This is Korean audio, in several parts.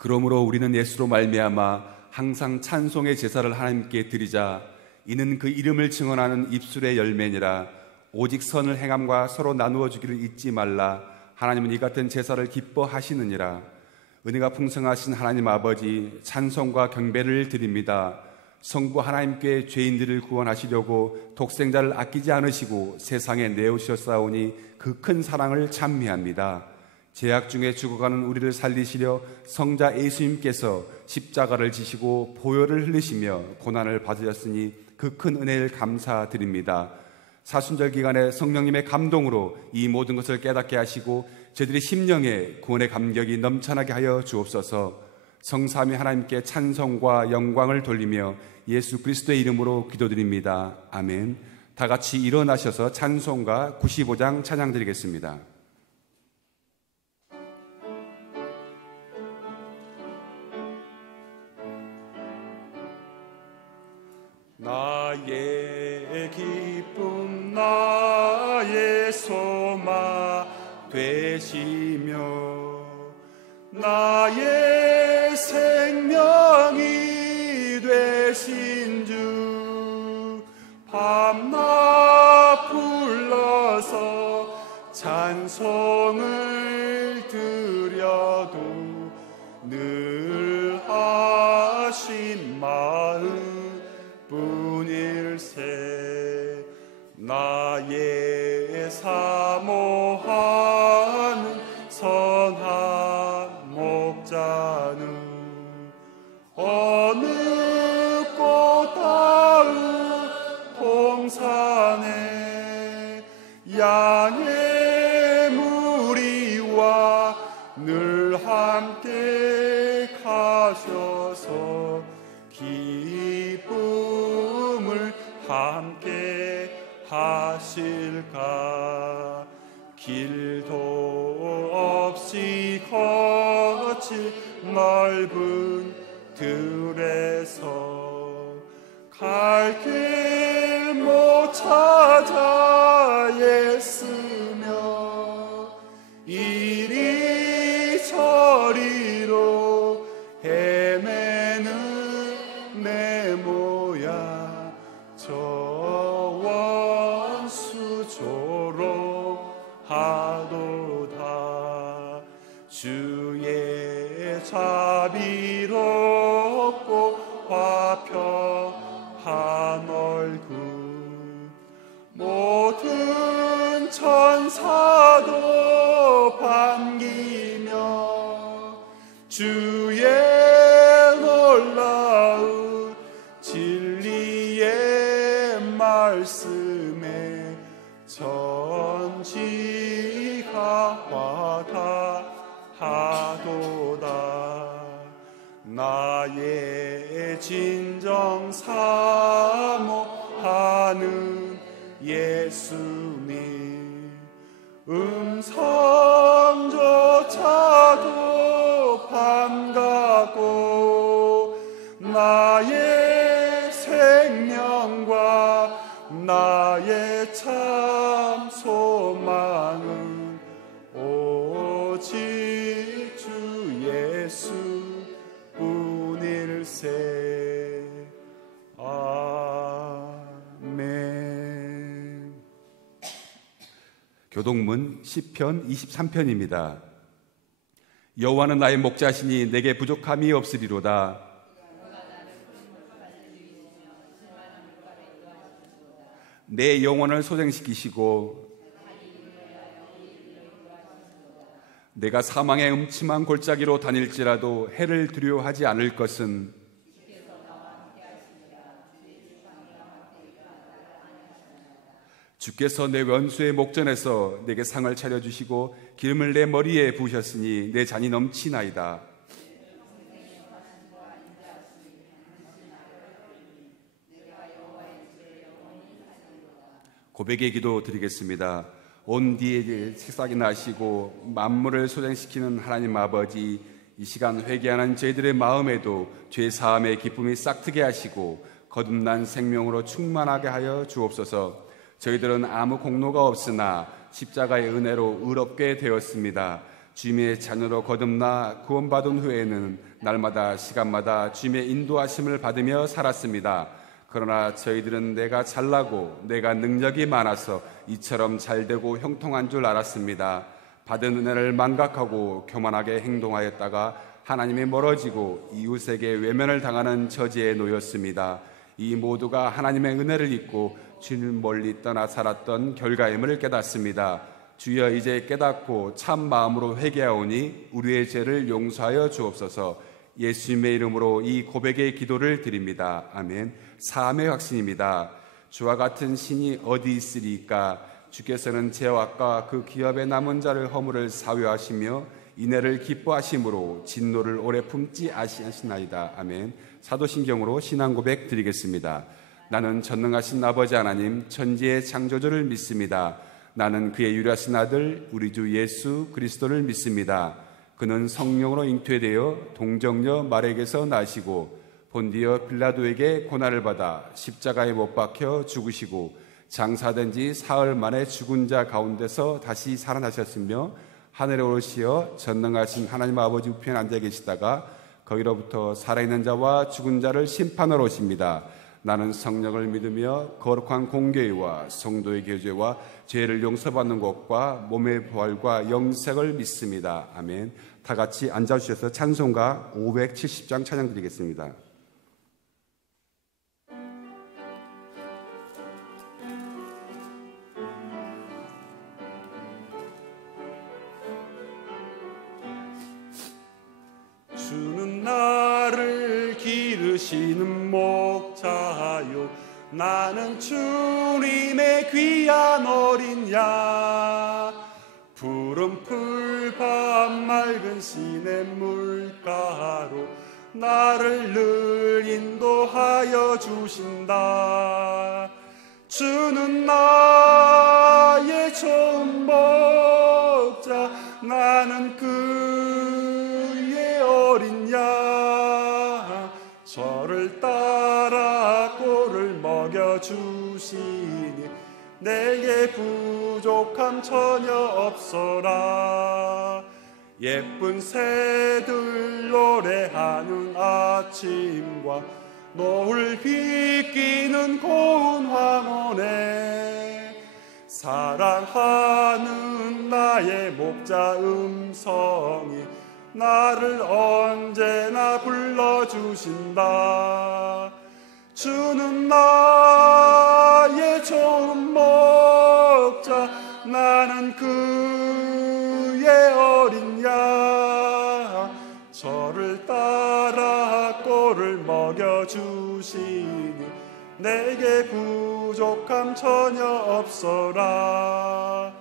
그러므로 우리는 예수로 말미암아 항상 찬송의 제사를 하나님께 드리자. 이는 그 이름을 증언하는 입술의 열매니라. 오직 선을 행함과 서로 나누어 주기를 잊지 말라. 하나님은 이 같은 제사를 기뻐하시느니라. 은혜가 풍성하신 하나님 아버지, 찬송과 경배를 드립니다. 성부 하나님께 죄인들을 구원하시려고 독생자를 아끼지 않으시고 세상에 내오셨사오니 그 큰 사랑을 찬미합니다. 죄악 중에 죽어가는 우리를 살리시려 성자 예수님께서 십자가를 지시고 보혈을 흘리시며 고난을 받으셨으니 그 큰 은혜를 감사드립니다. 사순절 기간에 성령님의 감동으로 이 모든 것을 깨닫게 하시고 저희들의 심령에 구원의 감격이 넘쳐나게 하여 주옵소서. 성삼위 하나님께 찬송과 영광을 돌리며 예수 그리스도의 이름으로 기도드립니다. 아멘. 다 같이 일어나셔서 찬송가 95장 찬양 드리겠습니다. 나의 기쁨 나의 소망 되시며 나의 생명이 되신 주 밤낮 불러서 찬송을 드려도 늘 하신 마음 뿐일세. 나의 사모하는 선한 목자는 어느 꽃다운 동산에 양의 무리와 늘 함께 가셔서 기쁨을 함께 하실까. 길도 없이 거칠 넓은 들에서 갈 길 못 찾아 애쓰며 이리저리로 헤매는 내 모양 저 원수 조롱하도다. 주의 자비롭고 화평한 얼굴 모든 천사도 반기며 주의 놀라운 진리의 말씀에 전지가 화답하도다. 나의 진정 사모하는 예수님 음성조차도 반갑고 나의 생명과 나의 참 소망은 오직 주 예수 뿐일세. 아멘. 교동문 시편 23편입니다. 여호와는 나의 목자시니 내게 부족함이 없으리로다. 내 영혼을 소생시키시고 내가 사망의 음침한 골짜기로 다닐지라도 해를 두려워하지 않을 것은 주께서 내 원수의 목전에서 내게 상을 차려주시고 기름을 내 머리에 부으셨으니 내 잔이 넘치나이다. 고백의 기도 드리겠습니다. 온 뒤에 새싹이 나시고 만물을 소생시키는 하나님 아버지, 이 시간 회개하는 저희들의 마음에도 죄 사함의 기쁨이 싹트게 하시고 거듭난 생명으로 충만하게 하여 주옵소서. 저희들은 아무 공로가 없으나 십자가의 은혜로 의롭게 되었습니다. 주님의 자녀로 거듭나 구원받은 후에는 날마다 시간마다 주님의 인도하심을 받으며 살았습니다. 그러나 저희들은 내가 잘나고 내가 능력이 많아서 이처럼 잘되고 형통한 줄 알았습니다. 받은 은혜를 망각하고 교만하게 행동하였다가 하나님에 멀어지고 이웃에게 외면을 당하는 처지에 놓였습니다. 이 모두가 하나님의 은혜를 잊고 주님 멀리 떠나 살았던 결과임을 깨닫습니다. 주여, 이제 깨닫고 참 마음으로 회개하오니 우리의 죄를 용서하여 주옵소서. 예수님의 이름으로 이 고백의 기도를 드립니다. 아멘. 사함의 확신입니다. 주와 같은 신이 어디 있으리까? 주께서는 죄악과 그 기업에 남은 자를 허물을 사유하시며 인애를 기뻐하심으로 진노를 오래 품지 아시나이다. 아멘. 사도신경으로 신앙 고백 드리겠습니다. 나는 전능하신 아버지 하나님 천지의 창조주를 믿습니다. 나는 그의 유일하신 아들 우리 주 예수 그리스도를 믿습니다. 그는 성령으로 잉태되어 동정녀 마리아에게서 나시고 본디어 빌라도에게 고난을 받아 십자가에 못 박혀 죽으시고 장사된 지 사흘 만에 죽은 자 가운데서 다시 살아나셨으며 하늘에 오르시어 전능하신 하나님 아버지 우편에 앉아 계시다가 거기로부터 살아있는 자와 죽은 자를 심판하러 오십니다. 나는 성령을 믿으며 거룩한 공교회와 성도의 교제와 죄를 용서받는 것과 몸의 부활과 영생을 믿습니다. 아멘. 다 같이 앉아주셔서 찬송가 570장 찬양 드리겠습니다. 주는 나를 기르시는 목자요, 나는 주님의 귀한 어린 양. 푸른 풀밤 맑은 시냇 물가로 나를 늘 인도하여 주신다. 주는 나의 좋은 목자, 나는 그의 어린 양. 저를 따라 꼴을 먹여주시니 내게 부족함 전혀 없어라. 예쁜 새들 노래하는 아침과 노을 비끼는 고운 황혼에 사랑하는 나의 목자 음성이 나를 언제나 불러주신다. 주는 나의 좋은 목자, 나는 그의 어린 양. 저를 따라 꼴을 먹여주시니 내게 부족함 전혀 없어라.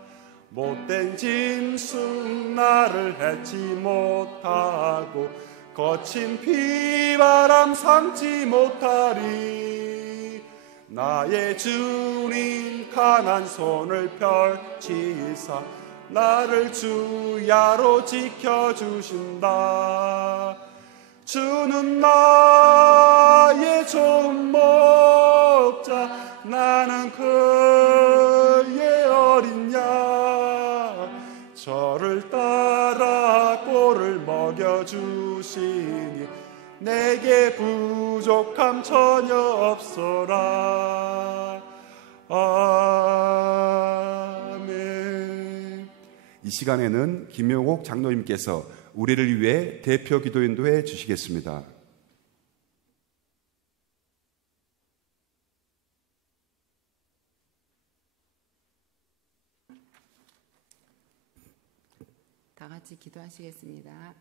못된 짐승 나를 해치 못하고 거친 비바람 삼지 못하리. 나의 주님 강한 손을 펼치사 나를 주야로 지켜주신다. 주는 나의 좋은 목자, 나는 그의 어린 양. 저를 따라 꼴을 먹여주시니 내게 부족함 전혀 없어라. 아멘. 이 시간에는 김용옥 장로님께서 우리를 위해 대표 기도 인도해 주시겠습니다. 다 같이 기도하시겠습니다.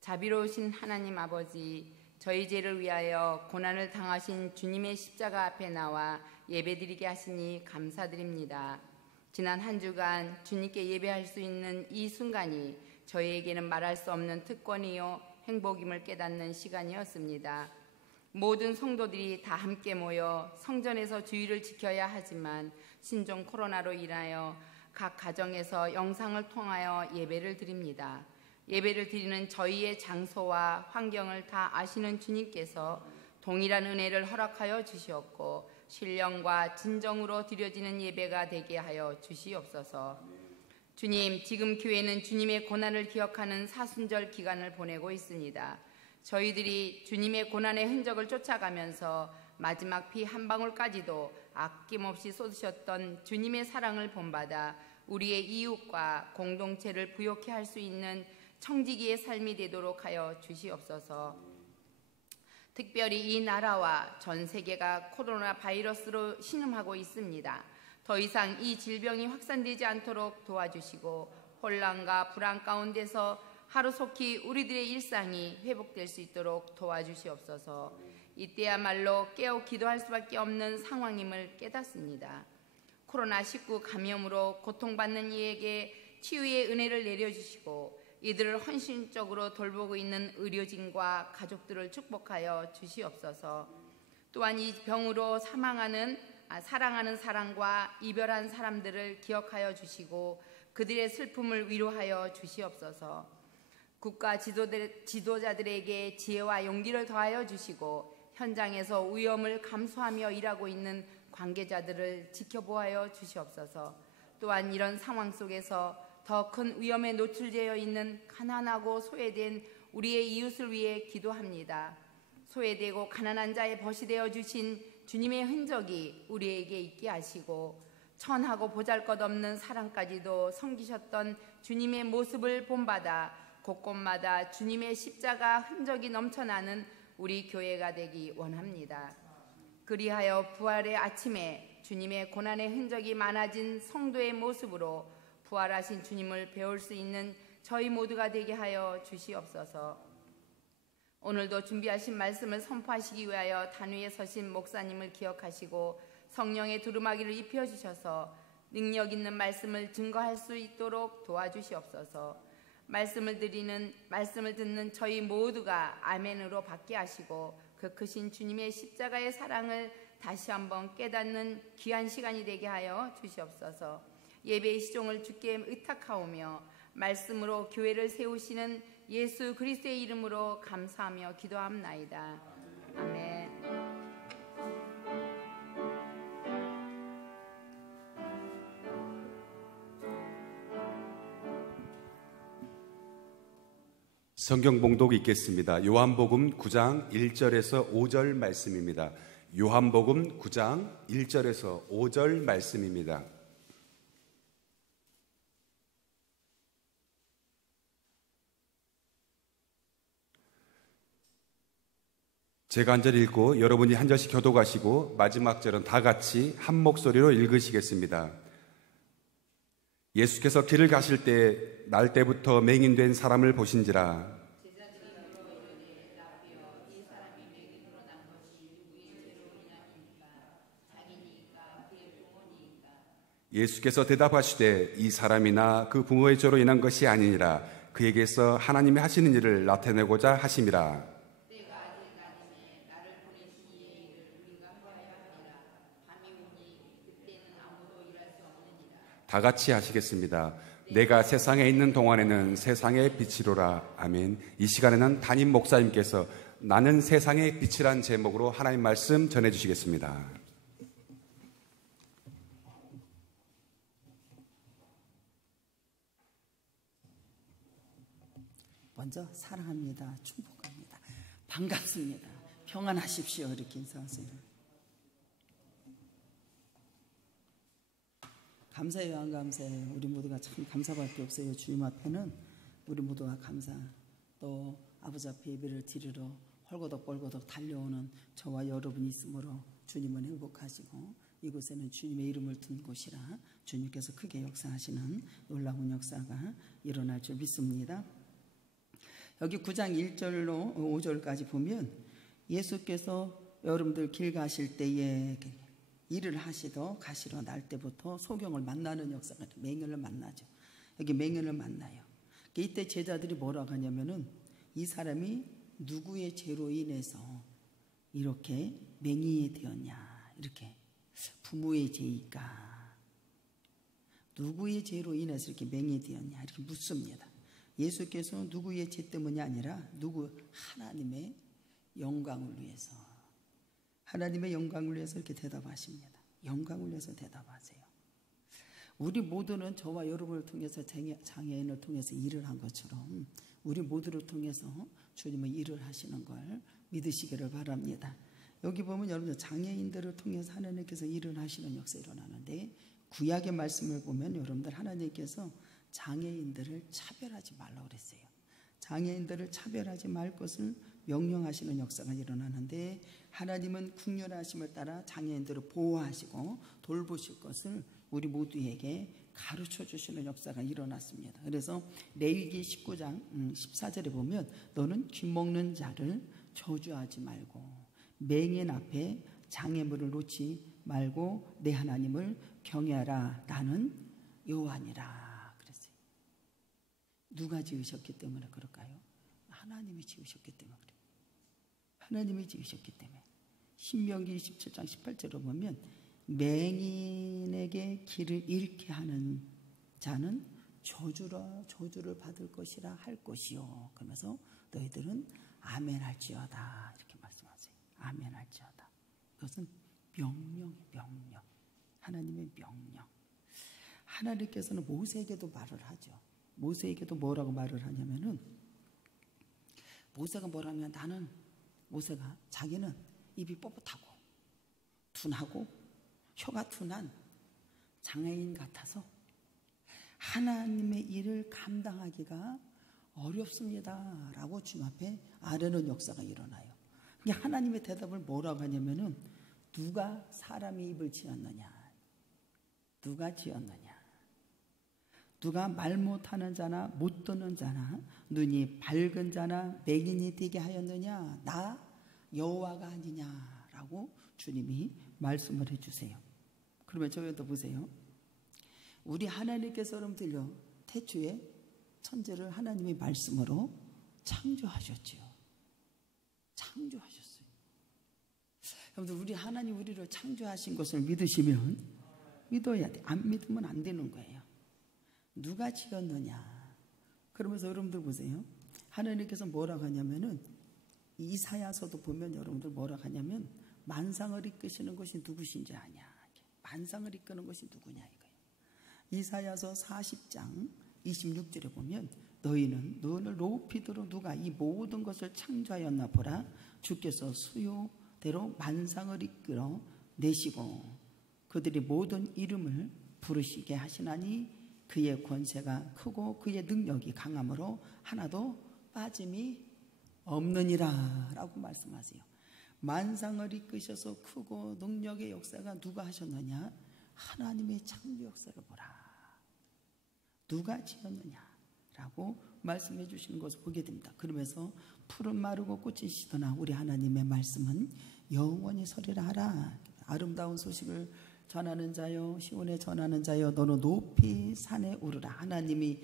자비로우신 하나님 아버지, 저희 죄를 위하여 고난을 당하신 주님의 십자가 앞에 나와 예배드리게 하시니 감사드립니다. 지난 한 주간 주님께 예배할 수 있는 이 순간이 저희에게는 말할 수 없는 특권이요 행복임을 깨닫는 시간이었습니다. 모든 성도들이 다 함께 모여 성전에서 주의를 지켜야 하지만 신종 코로나로 인하여 각 가정에서 영상을 통하여 예배를 드립니다. 예배를 드리는 저희의 장소와 환경을 다 아시는 주님께서 동일한 은혜를 허락하여 주시었고 신령과 진정으로 드려지는 예배가 되게 하여 주시옵소서. 주님, 지금 교회는 주님의 고난을 기억하는 사순절 기간을 보내고 있습니다. 저희들이 주님의 고난의 흔적을 쫓아가면서 마지막 피 한 방울까지도 아낌없이 쏟으셨던 주님의 사랑을 본받아 우리의 이웃과 공동체를 부욕해 할 수 있는 청지기의 삶이 되도록 하여 주시옵소서. 특별히 이 나라와 전 세계가 코로나 바이러스로 신음하고 있습니다. 더 이상 이 질병이 확산되지 않도록 도와주시고 혼란과 불안 가운데서 하루속히 우리들의 일상이 회복될 수 있도록 도와주시옵소서. 이때야말로 깨어 기도할 수밖에 없는 상황임을 깨닫습니다. 코로나19 감염으로 고통받는 이에게 치유의 은혜를 내려주시고 이들을 헌신적으로 돌보고 있는 의료진과 가족들을 축복하여 주시옵소서. 또한 이 병으로 사랑하는 사람과 이별한 사람들을 기억하여 주시고 그들의 슬픔을 위로하여 주시옵소서. 국가 지도자들에게 지혜와 용기를 더하여 주시고 현장에서 위험을 감수하며 일하고 있는 관계자들을 지켜보아여 주시옵소서. 또한 이런 상황 속에서 더 큰 위험에 노출되어 있는 가난하고 소외된 우리의 이웃을 위해 기도합니다. 소외되고 가난한 자의 벗이 되어 주신 주님의 흔적이 우리에게 있게 하시고 천하고 보잘것없는 사랑까지도 섬기셨던 주님의 모습을 본받아 곳곳마다 주님의 십자가 흔적이 넘쳐나는 우리 교회가 되기 원합니다. 그리하여 부활의 아침에 주님의 고난의 흔적이 많아진 성도의 모습으로 부활하신 주님을 배울 수 있는 저희 모두가 되게 하여 주시옵소서. 오늘도 준비하신 말씀을 선포하시기 위하여 단위에 서신 목사님을 기억하시고 성령의 두루마기를 입혀주셔서 능력 있는 말씀을 증거할 수 있도록 도와주시옵소서. 말씀을 듣는 저희 모두가 아멘으로 받게 하시고 그 크신 주님의 십자가의 사랑을 다시 한번 깨닫는 귀한 시간이 되게 하여 주시옵소서. 예배의 시종을 주께 의탁하오며 말씀으로 교회를 세우시는 예수 그리스도의 이름으로 감사하며 기도합나이다. 아멘. 성경 봉독 읽겠습니다. 요한복음 9장 1절에서 5절 말씀입니다. 요한복음 9장 1절에서 5절 말씀입니다. 제가 한 절 읽고 여러분이 한 절씩 교독하시고 마지막 절은 다 같이 한 목소리로 읽으시겠습니다. 예수께서 길을 가실 때 날 때부터 맹인된 사람을 보신지라. 예수께서 대답하시되 이 사람이나 그 부모의 죄로 인한 것이 아니니라. 그에게서 하나님이 하시는 일을 나타내고자 하심이라. 다 같이 하시겠습니다. 내가 세상에 있는 동안에는 세상의 빛이로라. 아멘. 이 시간에는 담임 목사님께서 나는 세상의 빛이란 제목으로 하나님 말씀 전해주시겠습니다. 먼저 사랑합니다. 축복합니다. 반갑습니다. 평안하십시오. 이렇게 인사하세요. 감사해요, 안 감사해요? 우리 모두가 참 감사밖에 없어요. 주님 앞에는 우리 모두가 감사, 또 아버지 앞에 예배를 드리러 헐거덕벌거덕 달려오는 저와 여러분이 있으므로 주님은 행복하시고 이곳에는 주님의 이름을 둔 곳이라 주님께서 크게 역사하시는 놀라운 역사가 일어날 줄 믿습니다. 여기 9장 1절로 5절까지 보면 예수께서 여러분들 길 가실 때에 일을 가시러 날 때부터 소경을 만나는 역사가 맹인을 만나죠. 여기 맹인을 만나요. 이때 제자들이 뭐라고 하냐면은 이 사람이 누구의 죄로 인해서 이렇게 맹인이 되었냐, 이렇게 부모의 죄일까, 누구의 죄로 인해서 이렇게 맹인이 되었냐 이렇게 묻습니다. 예수께서 누구의 죄 때문이 아니라 하나님의 영광을 위해서, 하나님의 영광을 위해서 이렇게 대답하십니다. 영광을 위해서 대답하세요. 우리 모두는 저와 여러분을 통해서 장애인을 통해서 일을 한 것처럼 우리 모두를 통해서 주님의 일을 하시는 걸 믿으시기를 바랍니다. 여기 보면 여러분들 장애인들을 통해서 하나님께서 일을 하시는 역사가 일어나는데, 구약의 말씀을 보면 여러분들 하나님께서 장애인들을 차별하지 말라고 그랬어요. 장애인들을 차별하지 말 것을 명령하시는 역사가 일어나는데, 하나님은 긍휼하심을 따라 장애인들을 보호하시고 돌보실 것을 우리 모두에게 가르쳐 주시는 역사가 일어났습니다. 그래서 레위기 19장 14절에 보면 너는 귀먹는 자를 저주하지 말고 맹인 앞에 장애물을 놓지 말고 내 하나님을 경외하라. 나는 여호와니라 그랬어요. 누가 지으셨기 때문에 그럴까요? 하나님이 지으셨기 때문에 그래요. 하나님이 지으셨기 때문에. 신명기 27장 18절을 보면 맹인에게 길을 잃게 하는 자는 저주를 받을 것이라 할 것이요. 그러면서 너희들은 아멘 할지어다 이렇게 말씀하세요. 아멘 할지어다. 그것은 명령. 하나님의 명령. 하나님께서는 모세에게도 말을 하죠. 모세에게도 뭐라고 말을 하냐면은, 모세가 뭐라면 모세가 자기는 입이 뻣뻣하고 둔하고 혀가 둔한 장애인 같아서 하나님의 일을 감당하기가 어렵습니다 라고 주님 앞에 아뢰는 역사가 일어나요. 하나님의 대답을 뭐라고 하냐면은, 누가 사람의 입을 지었느냐, 누가 지었느냐, 누가 말 못하는 자나 못 듣는 자나 눈이 밝은 자나 맹인이 되게 하였느냐, 나 여호와가 아니냐라고 주님이 말씀을 해주세요. 그러면 저희도 보세요. 우리 하나님께서 여러분들요, 태초에 천지를 하나님의 말씀으로 창조하셨지요. 창조하셨어요. 여러분들, 우리 하나님 우리를 창조하신 것을 믿으시면 믿어야 돼. 안 믿으면 안 되는 거예요. 누가 지었느냐. 그러면서 여러분들 보세요. 하나님께서 뭐라고 하냐면은, 이사야서도 보면 여러분들 뭐라고 하냐면, 만상을 이끄시는 것이 누구신지 아냐. 만상을 이끄는 것이 누구냐 이거예요. 이사야서 40장 26절에 보면, 너희는 눈을 높이 들어 누가 이 모든 것을 창조하였나 보라. 주께서 수요대로 만상을 이끌어 내시고 그들이 모든 이름을 부르시게 하시나니 그의 권세가 크고 그의 능력이 강함으로 하나도 빠짐이 없느니라 라고 말씀하세요. 만상을 이끄셔서 크고 능력의 역사가 누가 하셨느냐? 하나님의 창조 역사를 보라. 누가 지었느냐라고 말씀해 주시는 것을 보게 됩니다. 그러면서 풀은 마르고 꽃이 시드나 우리 하나님의 말씀은 영원히 서리라 하라. 아름다운 소식을 전하는 자여, 시온에 전하는 자여, 너는 높이 산에 오르라. 하나님이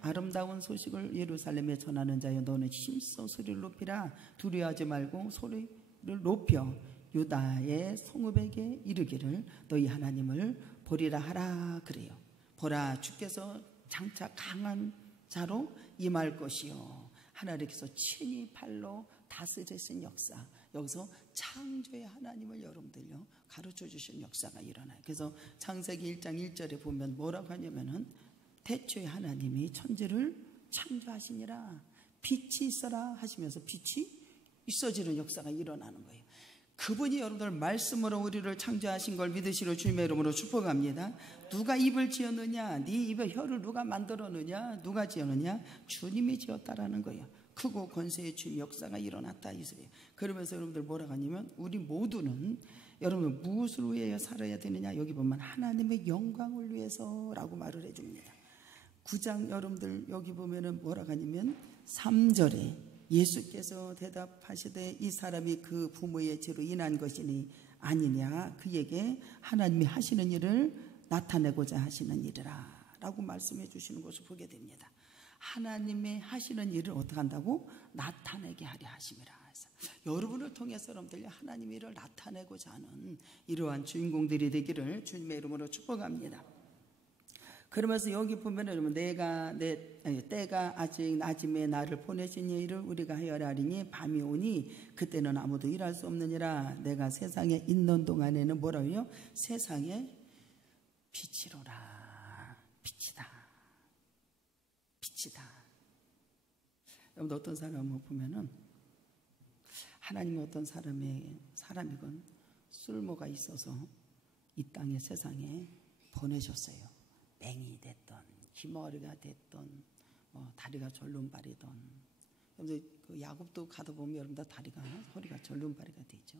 아름다운 소식을 예루살렘에 전하는 자여, 너는 힘써 소리를 높이라. 두려워하지 말고 소리를 높여 유다의 성읍에게 이르기를 너희 하나님을 보리라 하라 그래요. 보라, 주께서 장차 강한 자로 임할 것이요, 하나님께서 친히 팔로 다스리신 역사. 여기서 창조의 하나님을 여러분들요 가르쳐 주신 역사가 일어나요. 그래서 창세기 1장 1절에 보면 뭐라고 하냐면은, 태초의 하나님이 천지를 창조하시니라. 빛이 있어라 하시면서 빛이 있어지는 역사가 일어나는 거예요. 그분이 여러분들 말씀으로 우리를 창조하신 걸 믿으시러 주님의 이름으로 축복합니다. 누가 입을 지었느냐? 네 입에 혀를 누가 만들었느냐? 누가 지었느냐? 주님이 지었다라는 거예요. 크고 권세의 주님 역사가 일어났다 이 소리예요. 그러면서 여러분들 뭐라고 하냐면, 우리 모두는 여러분 무엇을 위하여 살아야 되느냐? 여기 보면 하나님의 영광을 위해서라고 말을 해줍니다. 9장 여러분들 여기 보면은 뭐라고 하냐면 3절에 예수께서 대답하시되 이 사람이 그 부모의 죄로 인한 것이니 아니냐, 그에게 하나님이 하시는 일을 나타내고자 하시는 일이라 라고 말씀해 주시는 것을 보게 됩니다. 하나님의 하시는 일을 어떻게 한다고? 나타내게 하려 하심이라. 여러분을 통해서 여러분들이 하나님의 일을 나타내고자 하는 이러한 주인공들이 되기를 주님의 이름으로 축복합니다. 그러면서 여기 보면 여러분, 때가 아직 낮음에 나를 보내신 일을 우리가 하여라 하리니 밤이 오니 그때는 아무도 일할 수 없느니라. 내가 세상에 있는 동안에는 뭐라고요? 세상에 빛이로라. 빛이다. 여러분 어떤 사람을 보면은 하나님은 어떤 사람이건 쓸모가 있어서 이 땅의 세상에 보내셨어요. 맹이 됐던 기머리가 됐던 다리가 절름발이던. 여러분 그 야곱도 가다 보면 여러분 다 다리가 허리가 절름발이가 되죠.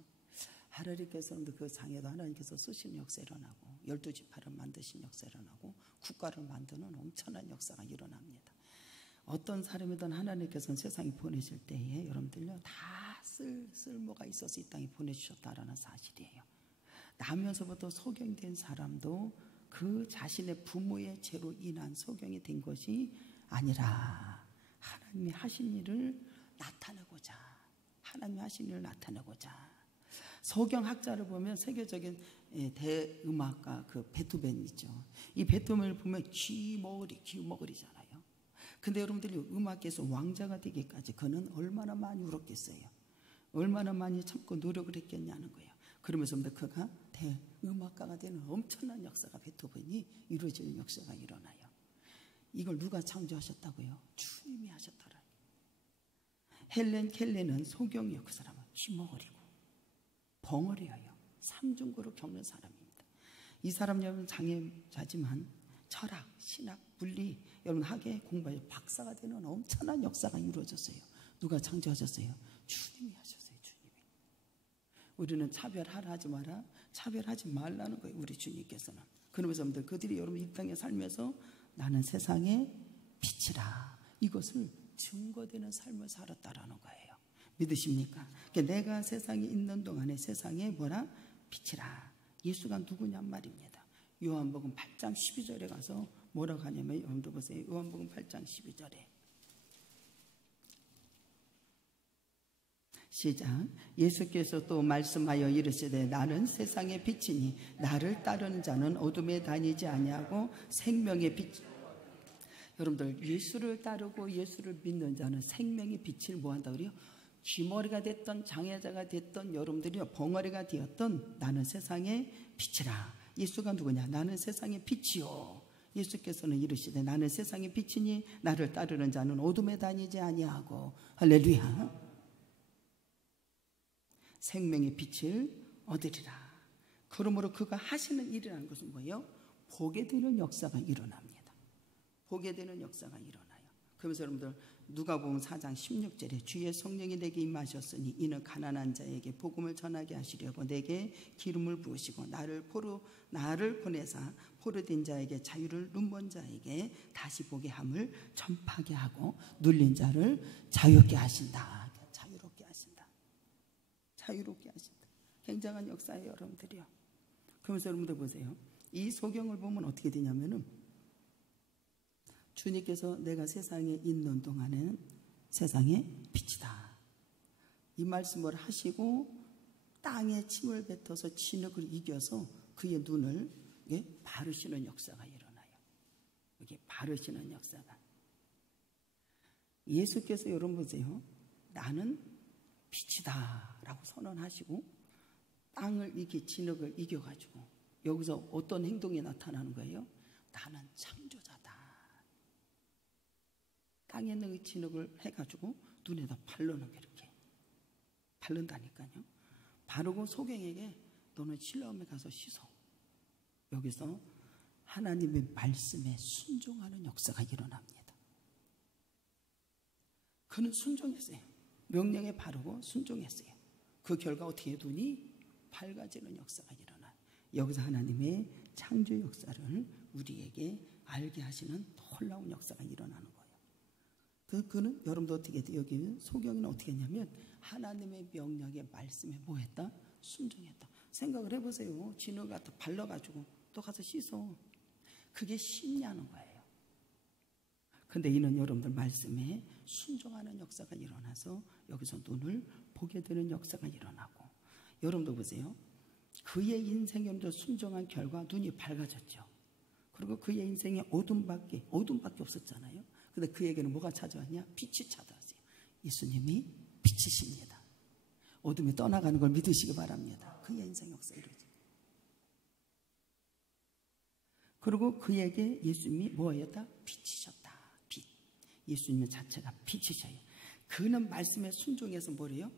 하나님께서는 그 장에도 하나님께서 쓰시는 역사 일어나고 12지파를 만드신 역사 일어나고 국가를 만드는 엄청난 역사가 일어납니다. 어떤 사람이든 하나님께서는 세상에 보내실 때에 여러분들요 다 쓸모가 있어서 이 땅에 보내주셨다라는 사실이에요. 나면서부터 소경된 사람도 그 자신의 부모의 죄로 인한 소경이 된 것이 아니라 하나님이 하신 일을 나타내고자, 하나님이 하신 일을 나타내고자. 소경학자를 보면 세계적인 대음악가 그 베토벤 있죠. 이 베토벤을 보면 귀머거리잖아요. 근데 여러분들이 음악계에서 왕자가 되기까지 그는 얼마나 많이 울었겠어요. 얼마나 많이 참고 노력을 했겠냐는 거예요. 그러면서 그가 대음악가가 되는 엄청난 역사가 베토벤이 이루어지는 역사가 일어나요. 이걸 누가 창조하셨다고요? 주님이 하셨더라. 헬렌 켈레는 소경이요. 그 사람은 귀머거리고 벙어리여요. 삼중고를 겪는 사람입니다. 이 사람 여러분 장애자지만 철학, 신학, 물리 여러분 학예 공부에 박사가 되는 엄청난 역사가 이루어졌어요. 누가 창조하셨어요? 주님이 하셨어요. 주님이. 우리는 차별하라 하지 마라, 차별하지 말라는 거예요. 우리 주님께서는. 그러면서 여러분들 그들이 여러분 이 땅에 살면서 나는 세상의 빛이라 이것을 증거되는 삶을 살았다라는 거예요. 믿으십니까? 그러니까 내가 세상에 있는 동안에 세상에 뭐라? 빛이라. 예수가 누구냔 말입니다. 요한복음 8장 12절에 가서 뭐라고 하냐면 여러분들 보세요. 요한복음 8장 12절에 시작. 예수께서 또 말씀하여 이르시되 나는 세상의 빛이니 나를 따르는 자는 어둠에 다니지 아니하고 생명의 빛. 여러분들 예수를 따르고 예수를 믿는 자는 생명의 빛을 뭐한다 그래요? 귀머리가 됐던 장애자가 됐던 여러분들이요 벙어리가 되었던 나는 세상의 빛이라. 예수가 누구냐? 나는 세상의 빛이요. 예수께서는 이르시되 나는 세상의 빛이니 나를 따르는 자는 어둠에 다니지 아니하고 할렐루야. 생명의 빛을 얻으리라. 그러므로 그가 하시는 일이라는 것은 뭐예요? 보게 되는 역사가 일어납니다. 보게 되는 역사가 일어나요. 그러면서 여러분들 누가복음 4장 16절에 주의 성령이 내게 임하셨으니 이는 가난한 자에게 복음을 전하게 하시려고 내게 기름을 부으시고 나를 보내사 포로된 자에게 자유를 눈먼 자에게 다시 보게 함을 전파하게 하고 눌린 자를 자유롭게 하신다. 자유롭게 하신다. 자유롭게 하신다. 굉장한 역사예요, 여러분들이요. 그러면서 여러분들 보세요. 이 소경을 보면 어떻게 되냐면은 주님께서 내가 세상에 있는 동안에는 세상의 빛이다. 이 말씀을 하시고 땅에 침을 뱉어서 진흙을 이겨서 그의 눈을 바르시는 역사가 일어나요. 이게 바르시는 역사가. 예수께서 여러분 보세요. 나는 빛이다 라고 선언하시고 땅을 진흙을 이겨가지고 여기서 어떤 행동이 나타나는 거예요? 나는 창조자다. 땅에 있는 그 진흙을 해가지고 눈에다 바르는 게 이렇게 바른다니까요. 바르고 소경에게 너는 실로암에 가서 씻어. 여기서 하나님의 말씀에 순종하는 역사가 일어납니다. 그는 순종했어요. 명령에 바르고 순종했어요. 그 결과 어떻게 눈이 밝아지는 역사가 일어나요. 여기서 하나님의 창조 역사를 우리에게 알게 하시는 놀라운 역사가 일어나는 거예요. 그는 여러분도 어떻게 돼요? 여기 소경이는 어떻게 했냐면 하나님의 명령의 말씀에 뭐 했다? 순종했다. 생각을 해보세요. 진흙 갖다 발라가지고 또 가서 씻어. 그게 쉽냐는 거예요. 근데 이는 여러분들 말씀에 순종하는 역사가 일어나서 여기서 눈을 보게 되는 역사가 일어나고 여러분도 보세요. 그의 인생에 여러분들 순종한 결과 눈이 밝아졌죠. 그리고 그의 인생에 어둠밖에 없었잖아요. 근데 그에게는 뭐가 찾아왔냐? 빛이 찾아왔어요. 예수님이 빛이십니다. 어둠이 떠나가는 걸 믿으시기 바랍니다. 그의 인생 역사 이루어져요. 그리고 그에게 예수님이 뭐였다? 빛이셨다. 빛. 예수님 자체가 빛이셔요. 그는 말씀에 순종해서 뭐래요?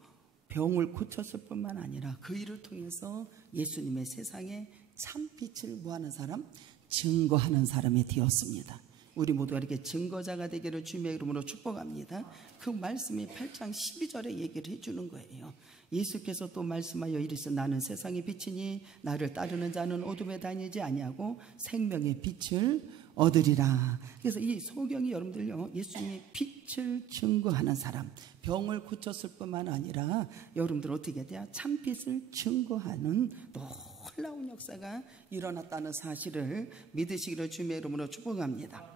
병을 고쳤을 뿐만 아니라 그 일을 통해서 예수님의 세상에 참빛을 뭐하는 사람? 증거하는 사람이 되었습니다. 우리 모두가 이렇게 증거자가 되기를 주님의 이름으로 축복합니다. 그 말씀이 8장 12절에 얘기를 해주는 거예요. 예수께서 또 말씀하여 이르시되 나는 세상의 빛이니 나를 따르는 자는 어둠에 다니지 아니하고 생명의 빛을 얻으리라. 그래서 이 소경이 여러분들요, 예수님이 빛을 증거하는 사람, 병을 고쳤을 뿐만 아니라 여러분들 어떻게 돼요? 참빛을 증거하는 놀라운 역사가 일어났다는 사실을 믿으시기를 주님의 이름으로 축복합니다.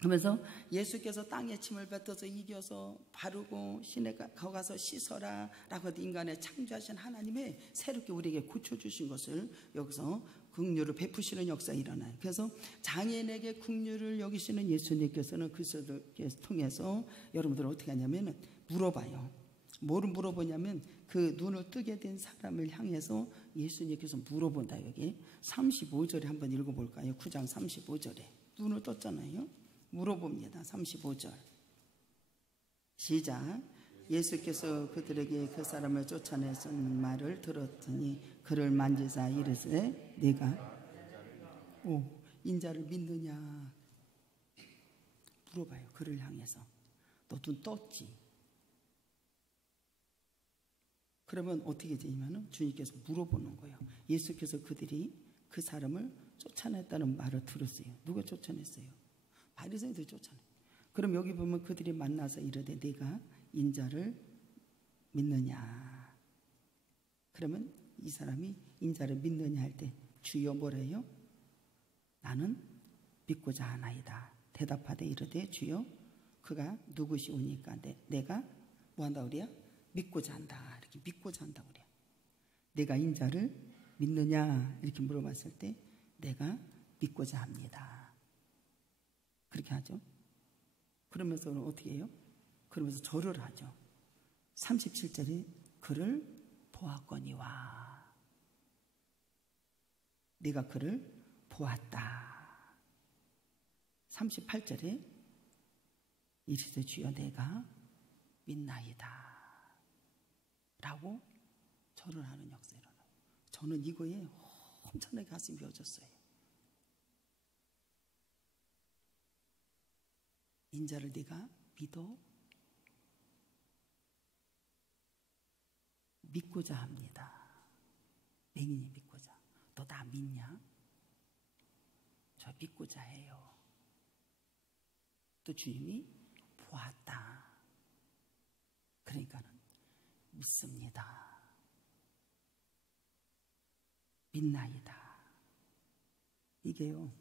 그러면서 예수께서 땅에 침을 뱉어서 이겨서 바르고 시내 가서 씻어라 라고 인간을 창조하신 하나님의 새롭게 우리에게 고쳐주신 것을 여기서 긍휼을 베푸시는 역사가 일어나요. 그래서 장애인에게 긍휼을 여기시는 예수님께서는 그것을 통해서 여러분들 어떻게 하냐면 물어봐요. 뭐를 물어보냐면 그 눈을 뜨게 된 사람을 향해서 예수님께서 물어본다. 여기 35절에 한번 읽어볼까요? 9장 35절에 눈을 떴잖아요. 물어봅니다. 35절 시작. 예수께서 그들에게 그 사람을 쫓아내서 말을 들었더니 그를 만지사 이르시되 네가 인자를 믿느냐 물어봐요. 그를 향해서. 너 눈 떴지? 그러면 어떻게 되냐면 주님께서 물어보는 거예요. 예수께서 그들이 그 사람을 쫓아냈다는 말을 들었어요. 누가 쫓아냈어요? 바리새인들이 쫓아내. 그럼 여기 보면 그들이 만나서 이르되 네가 인자를 믿느냐. 그러면 이 사람이 인자를 믿느냐 할 때 주여 뭐래요? 나는 믿고자 하나이다. 대답하되 이르되 주여 그가 누구시오니까 내가 뭐한다 그래요? 믿고자 한다. 이렇게 믿고자 한다 그래요. 내가 인자를 믿느냐 이렇게 물어봤을 때 내가 믿고자 합니다. 그렇게 하죠. 그러면서 어떻게 해요? 그러면서 절을 하죠. 37절에 그를 보았거니와 네가 그를 보았다. 38절에 이르되 주여 내가 믿나이다 라고 절을 하는 역사가 일어나요. 저는 이거에 엄청나게 가슴이 벼졌어요. 인자를 네가 믿어? 믿고자 합니다. 맹인이 믿고자. 너 나 믿냐? 저 믿고자 해요. 또 주님이 보았다. 그러니까는 믿습니다. 믿나이다. 이게요.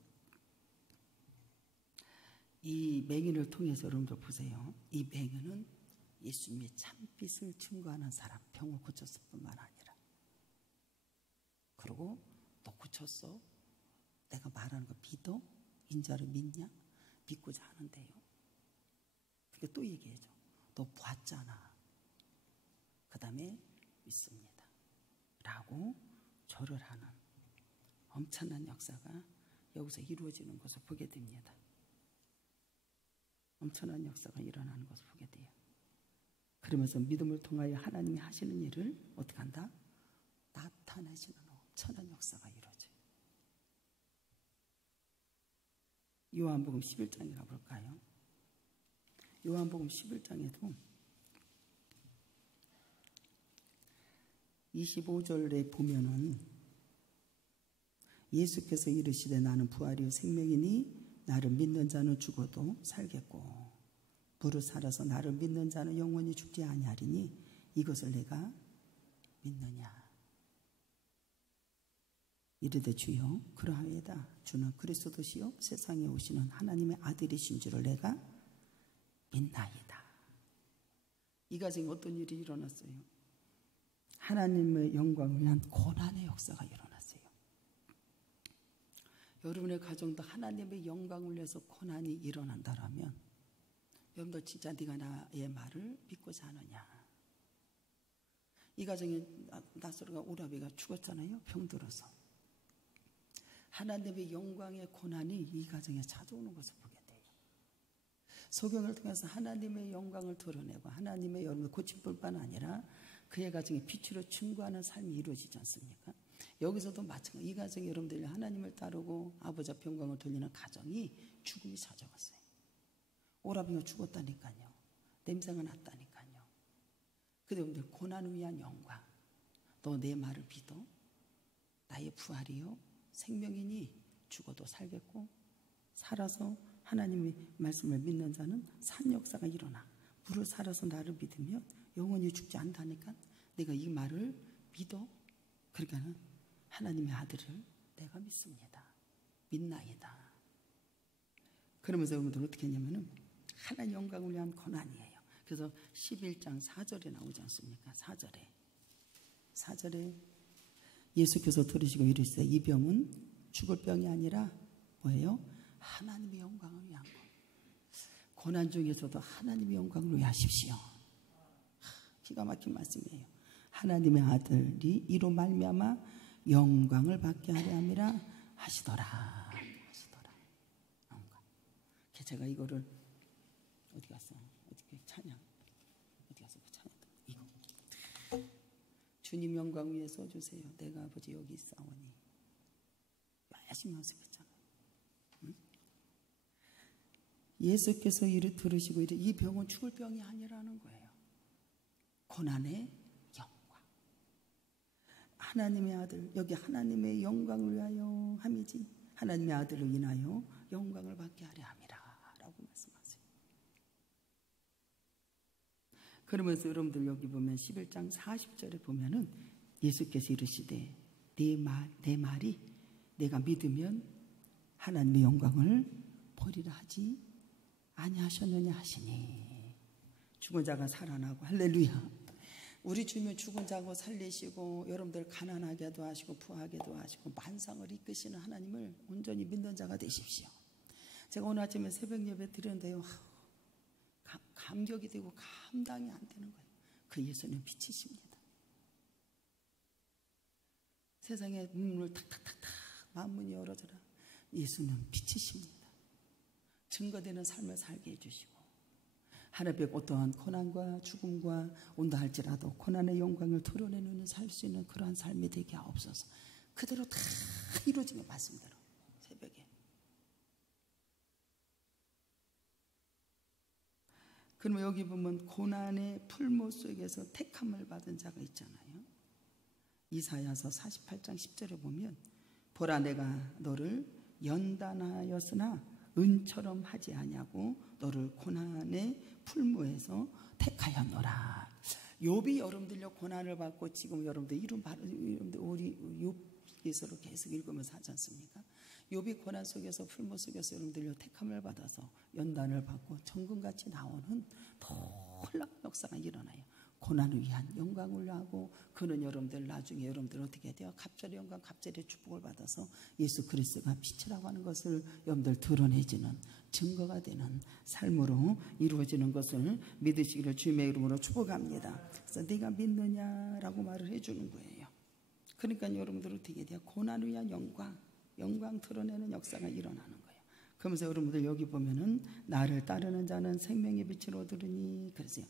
이 맹인을 통해서 여러분들 보세요. 이 맹인은 예수님의 참빛을 증거하는 사람, 병을 고쳤을 뿐만 아니라 그리고 너 고쳤어? 내가 말하는 거 믿어? 인자를 믿냐? 믿고자 하는데요. 그게 또 얘기해줘. 너 봤잖아. 그 다음에 믿습니다 라고 절을 하는 엄청난 역사가 여기서 이루어지는 것을 보게 됩니다. 엄청난 역사가 일어나는 것을 보게 돼요. 그러면서 믿음을 통하여 하나님이 하시는 일을 어떻게 한다? 나타내시는 엄청난 역사가 이루어져요. 요한복음 11장에 가볼까요? 요한복음 11장에도 25절에 보면은 예수께서 이르시되 나는 부활이요 생명이니 나를 믿는 자는 죽어도 살겠고 무릇 살아서 나를 믿는 자는 영원히 죽지 아니하리니 이것을 내가 믿느냐. 이르되 주여 그러하이다. 주는 그리스도시요 세상에 오시는 하나님의 아들이신 줄을 내가 믿나이다. 이 가정에 어떤 일이 일어났어요? 하나님의 영광을 위한 고난의 역사가 일어났어요. 여러분의 가정도 하나님의 영광을 위해서 고난이 일어난다라면 여러분들 진짜 네가 나의 말을 믿고자 하느냐. 이 가정에 나사로가 오라비가 죽었잖아요. 병들어서. 하나님의 영광의 고난이 이 가정에 찾아오는 것을 보게 돼요. 소경을 통해서 하나님의 영광을 드러내고 하나님의 여러분을 고칠 뿐만 아니라 그의 가정에 빛으로 충고하는 삶이 이루어지지 않습니까? 여기서도 마찬가지. 이 가정이 여러분들이 하나님을 따르고 아버지 앞에 영광을 돌리는 가정이 죽음이 찾아왔어요. 오라비가 죽었다니까요. 냄새가 났다니까요. 근데 여러분들 고난을 위한 영광. 너 내 말을 믿어? 나의 부활이요 생명이니 죽어도 살겠고 살아서 하나님의 말씀을 믿는 자는 산 역사가 일어나. 물을 살아서 나를 믿으면 영원히 죽지 않다니까. 내가 이 말을 믿어. 그러니까 하나님의 아들을 내가 믿습니다. 믿나이다. 그러면서 여러분들 어떻게 했냐면은 하나님 영광을 위한 고난이에요. 그래서 11장 4절에 나오지 않습니까? 4절에 예수께서 들으시고 이르시되 이 병은 죽을 병이 아니라 뭐예요? 하나님의 영광을 위한 것. 고난 중에서도 하나님의 영광을 위하십시오. 기가 막힌 말씀이에요. 하나님의 아들이 이로 말미암아 영광을 받게 하려 함이라 하시더라. 영광. 제가 이거를 어디 갔어? 어떻게 찬양? 어디 갔어? 그 찬양. 이거. 주님 영광 위에 써주세요. 내가 아버지 여기 있사오니. 열심히 연습했잖아. 응? 예수께서 이를 들으시고 이 병은 죽을 병이 아니라는 거예요. 고난의 영광. 하나님의 아들, 여기 하나님의 영광을 위하여 함이지 하나님의 아들을 인하여 영광을 받게 하려 함이라 라고 말씀하세요. 그러면서 여러분들 여기 보면 11장 40절에 보면은 예수께서 이르시되 내 말이 내가 믿으면 하나님의 영광을 보리라 하지 아니하셨느냐 하시니. 죽은 자가 살아나고 할렐루야. 우리 주님은 죽은 자고 살리시고 여러분들 가난하게도 하시고 부하게도 하시고 만상을 이끄시는 하나님을 온전히 믿는 자가 되십시오. 제가 오늘 아침에 새벽 예배 드렸는데요. 감격이 되고 감당이 안 되는 거예요. 그 예수는 빛이십니다. 세상에 문을 탁탁탁탁 만문이 열어져라. 예수는 빛이십니다. 증거되는 삶을 살게 해주시고 하나님의 어떠한 고난과 죽음과 온다 할지라도 고난의 영광을 드러내는 살 수 있는 그러한 삶이 되게 하옵소서. 그대로 다 이루어지는 말씀대로 새벽에. 그러면 여기 보면 고난의 풀모 속에서 택함을 받은 자가 있잖아요. 이사야서 48장 10절에 보면 보라 내가 너를 연단하였으나 은처럼 하지 아니하고 너를 고난의 풀무에서 택하였노라. 욥이 여러분들요 고난을 받고 지금 여러분들 우리 욥기서로 계속 읽으면서 하지 않습니까? 욥이 고난 속에서 풀무 속에서 여러분들요 택함을 받아서 연단을 받고 정금같이 나오는 놀라운 역사가 일어나요. 고난을 위한 영광을 하고 그는 여러분들 나중에 여러분들 어떻게 돼요? 갑절의 영광 갑절의 축복을 받아서 예수 그리스도가 빛이라고 하는 것을 여러분들 드러내지는 증거가 되는 삶으로 이루어지는 것을 믿으시기를 주님의 이름으로 축복합니다. 그래서 네가 믿느냐라고 말을 해주는 거예요. 그러니까 여러분들 어떻게 돼요? 고난을 위한 영광 드러내는 역사가 일어나는 거예요. 그러면서 여러분들 여기 보면은 나를 따르는 자는 생명의 빛을 얻으리니 그러세요.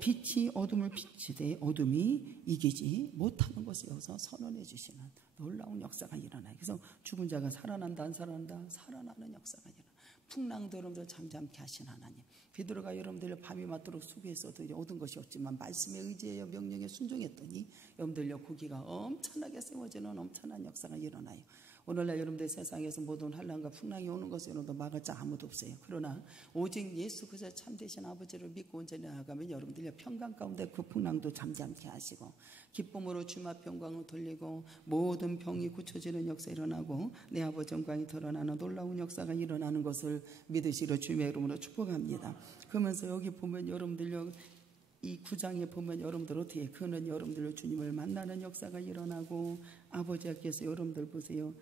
빛이 어둠을 비치되 어둠이 이기지 못하는 것을 여기서 선언해 주시는 놀라운 역사가 일어나요. 그래서 죽은 자가 살아난다 안 살아난다 살아나는 역사가 일어나요. 풍랑도 여러분들 잠잠케 하신 하나님. 베드로가 여러분들 밤이 맞도록 수고했어도 얻은 것이 없지만 말씀에 의지하여 명령에 순종했더니 여러분들요 고기가 엄청나게 세워지는 엄청난 역사가 일어나요. 오늘날 여러분들 세상에서 모든 환난과 풍랑이 오는 것을 여러분들 막을 자 아무도 없어요. 그러나 오직 예수 그저 참되신 아버지를 믿고 온전히 나아가면 여러분들이 평강 가운데 그 풍랑도 잠잠케 하시고 기쁨으로 주님 앞 영광을 돌리고 모든 병이 고쳐지는 역사 일어나고 내 아버지 영광이 드러나는 놀라운 역사가 일어나는 것을 믿으시기로 주님의 이름으로 축복합니다. 그러면서 여기 보면 여러분들요 이 9장에 보면 여러분들 어떻게 그는 여러분들로 주님을 만나는 역사가 일어나고 아버지께서 여러분들 보세요.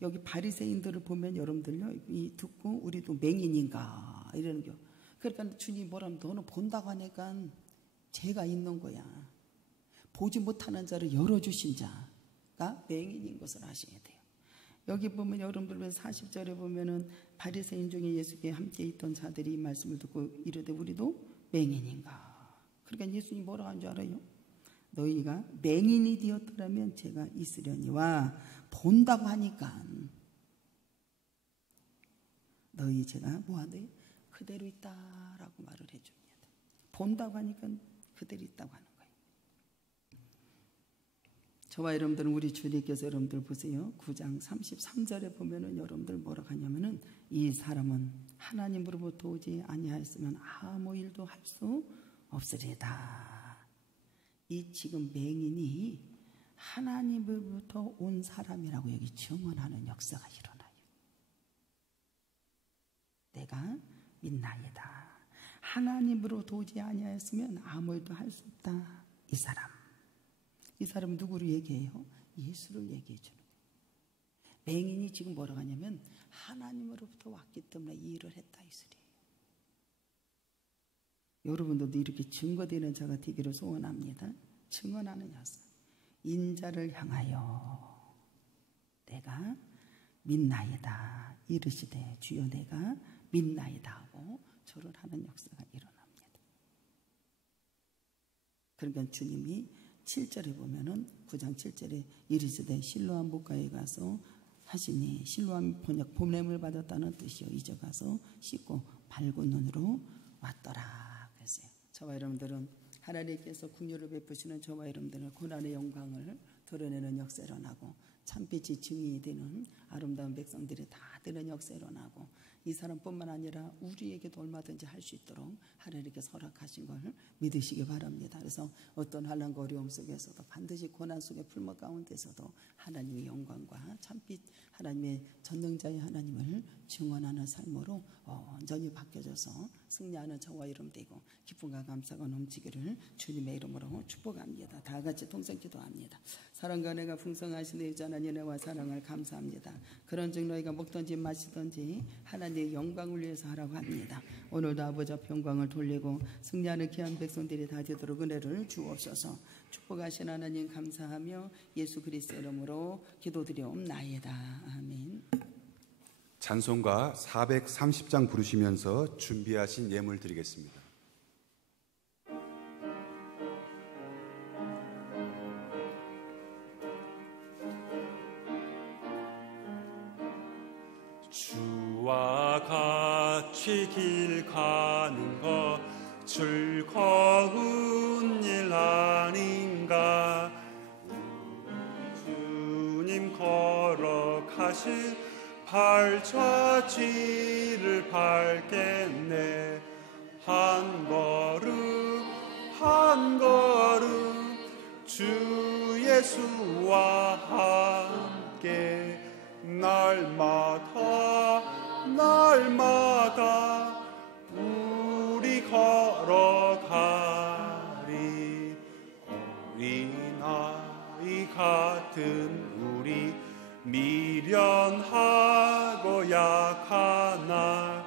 여기 바리새인들을 보면 여러분들요 이 듣고 우리도 맹인인가 이러는 거. 그러니까 주님 뭐라면 너는 본다고 하니까 죄가 있는 거야. 보지 못하는 자를 열어주신 자가 맹인인 것을 아셔야 돼요. 여기 보면 여러분들 40절에 보면은 바리새인 중에 예수께 함께 있던 자들이 이 말씀을 듣고 이르되 우리도 맹인인가. 그러니까 예수님 뭐라고 한 줄 알아요? 너희가 맹인이 되었더라면 제가 있으려니와 본다고 하니까 너희 제가 뭐하되 그대로 있다라고 말을 해줍니다. 본다고 하니까 그대로 있다고 하는 거예요. 저와 여러분들은 우리 주님께서 여러분들 보세요. 9장 33절에 보면은 여러분들 뭐라고 하냐면은 이 사람은 하나님으로부터 오지 아니하였으면 아무 일도 할 수 없으리다. 이 지금 맹인이 하나님으로부터 온 사람이라고 여기 증언하는 역사가 일어나요. 내가 믿나이다. 하나님으로부터 오지 아니하였으면 아무 일도 할 수 없다. 이 사람은 누구를 얘기해요? 예수를 얘기해 주는 거예요. 맹인이 지금 뭐라고 하냐면 하나님으로부터 왔기 때문에 이 일을 했다 이 소리예요. 여러분들도 이렇게 증거되는 자가 되기를 소원합니다. 증언하는 역사. 인자를 향하여 내가 믿나이다 이르시되 주여 내가 믿나이다 하고 절을 하는 역사가 일어납니다. 그러니까 주님이 7절에 보면은 9장 7절에 이르시되 실로암 목가에 가서 하시니 실로암 번역 보냄을 받았다는 뜻이요 이제 가서 씻고 밝은 눈으로 왔더라 그랬어요. 저와 여러분들은 하나님께서 긍휼을 베푸시는 저와 여러분들은 고난의 영광을 드러내는 역사 일어나고 참빛이 증인이 되는 아름다운 백성들이 다 되는 역사 일어나고 이 사람뿐만 아니라 우리에게도 얼마든지 할 수 있도록 하나님께서 허락하신 걸 믿으시기 바랍니다. 그래서 어떤 환난과 어려움 속에서도 반드시 고난 속의 풀목 가운데서도 하나님의 영광과 참빛 하나님의 전능자의 하나님을 증언하는 삶으로 온전히 바뀌어져서 승리하는 저와 이름 되고 기쁨과 감사가 넘치기를 주님의 이름으로 축복합니다. 다 같이 통성 기도합니다. 사랑과 은혜가 풍성하신 의전한 은혜와 사랑을 감사합니다. 그런즉 너희가 먹든지 마시든지 하나님의 영광을 위해서 하라고 합니다. 오늘도 아버지 앞 영광을 돌리고 승리하는 귀한 백성들이 다 되도록 은혜를 주옵소서. 축복하신 하나님 감사하며 예수 그리스도의 이름으로 기도드리옵나이다. 아멘. 찬송가 430장 부르시면서 준비하신 예물 드리겠습니다. 주와 같이 길 가는 것 즐거운 일 아닌가. 주님 걸어가신 발자취를 밟겠네. 한 걸음 한 걸음 주 예수와 함께 날마다 우리 걸어가리. 어린아이 같은 우리 미련하고 약하나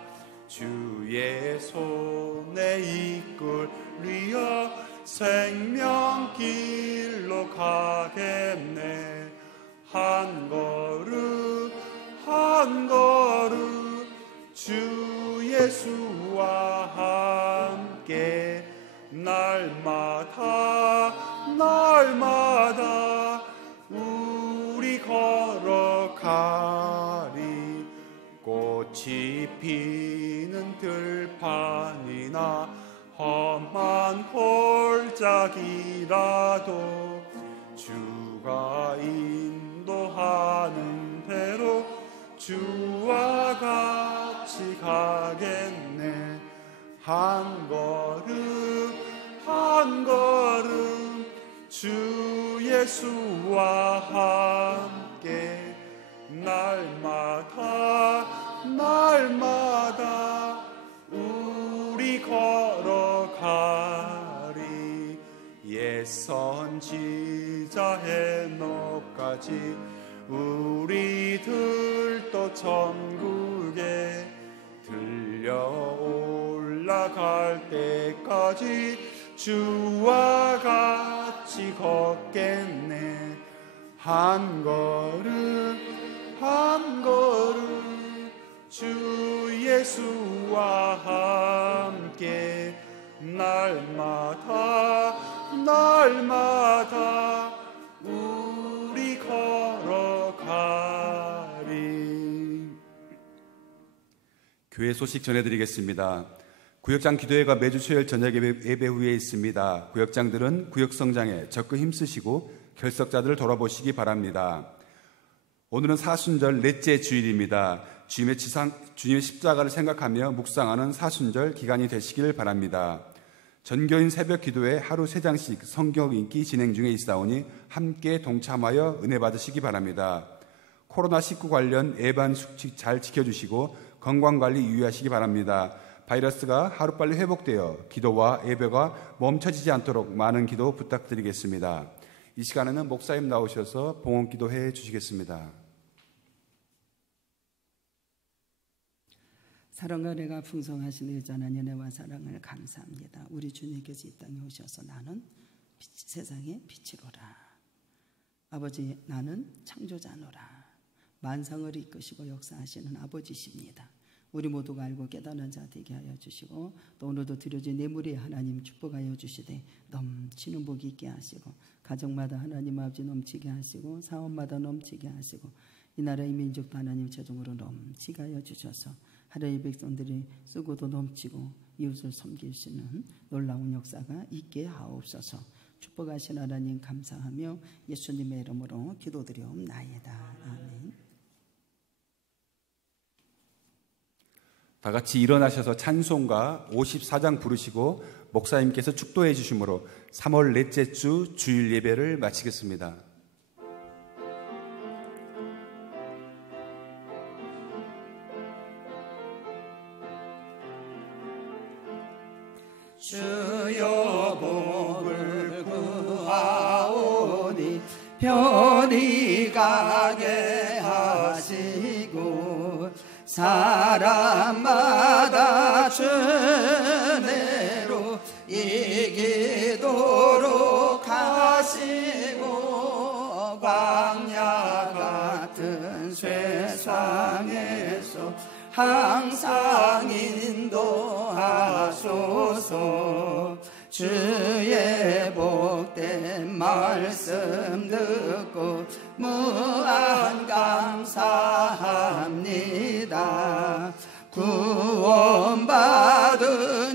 주의 손에 이끌리어 생명길로 가겠네. 한 걸음 한 걸음 주 예수와 함께 날마다 우리 걸어가리. 꽃이 피는 들판이나 험한 골짜기라도 주가 인도하는 대로 주와 같이 가겠네. 한 걸음 한 걸음 주 예수와 함께 날마다 우리 걸어가리. 옛 선지자 헤녹까지 우리들도 천국에 들려 올라갈 때까지 주와 같이 걷겠네. 한 걸음 한 걸음 주 예수와 함께 날마다 우리 걸어가리. 교회 소식 전해드리겠습니다. 구역장 기도회가 매주 수요일 저녁 예배 후에 있습니다. 구역장들은 구역성장에 적극 힘쓰시고 결석자들을 돌아보시기 바랍니다. 오늘은 사순절 넷째 주일입니다. 주님의 십자가를 생각하며 묵상하는 사순절 기간이 되시길 바랍니다. 전교인 새벽 기도회 하루 3장씩 성경 읽기 진행 중에 있사오니 함께 동참하여 은혜 받으시기 바랍니다. 코로나19 관련 예방 수칙 잘 지켜주시고 건강관리 유의하시기 바랍니다. 바이러스가 하루빨리 회복되어 기도와 예배가 멈춰지지 않도록 많은 기도 부탁드리겠습니다. 이 시간에는 목사님 나오셔서 봉헌기도 해 주시겠습니다. 사랑과 은혜가 풍성하신 여전한 은혜와 사랑을 감사합니다. 우리 주님께서 이 땅에 오셔서 나는 세상의 빛이로라. 아버지, 나는 창조자노라. 만상을 이끄시고 역사하시는 아버지십니다. 우리 모두가 알고 깨닫는 자 되게 하여 주시고 또 오늘도 드려진 뇌물이 하나님 축복하여 주시되 넘치는 복이 있게 하시고 가정마다 하나님 아버지 넘치게 하시고 사업마다 넘치게 하시고 이 나라의 민족도 하나님 최종으로 넘치게 하여 주셔서 하나님의 백성들이 쓰고도 넘치고 이웃을 섬길 수 있는 놀라운 역사가 있게 하옵소서. 축복하신 하나님 감사하며 예수님의 이름으로 기도드리옵나이다. 아멘. 다 같이 일어나셔서 찬송가 54장 부르시고 목사님께서 축도해 주심으로 3월 넷째 주 주일 예배를 마치겠습니다. 주여 복을 구하오니 편히 가게 하시고 사람마다 주내로 이기도록 하시고 광야 같은 세상에서 항상 인도하소서. 주의 복된 말씀 듣고 무한 감사합니다. 구원받은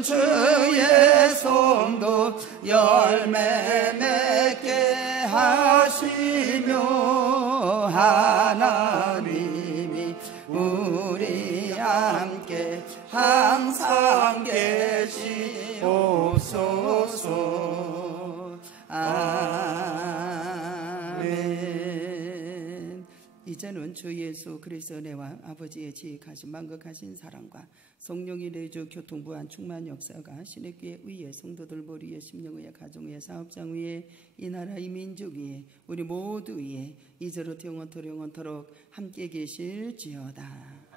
주의 성도 열매 맺게 하시며 하나님이 우리 함께 항상 계시옵소서. 아멘. 이제는 주 예수 그리스도의 은혜와 아버지의 지혜하신 만극하신 사랑과 성령이 내주 교통부한 충만 역사가 신의 교회 위에 성도들 머리에 심령 위에 가정 위에 사업장 위에 이 나라 이 민족 위에 우리 모두 위에 이제로부터 영원토록 함께 계실지어다.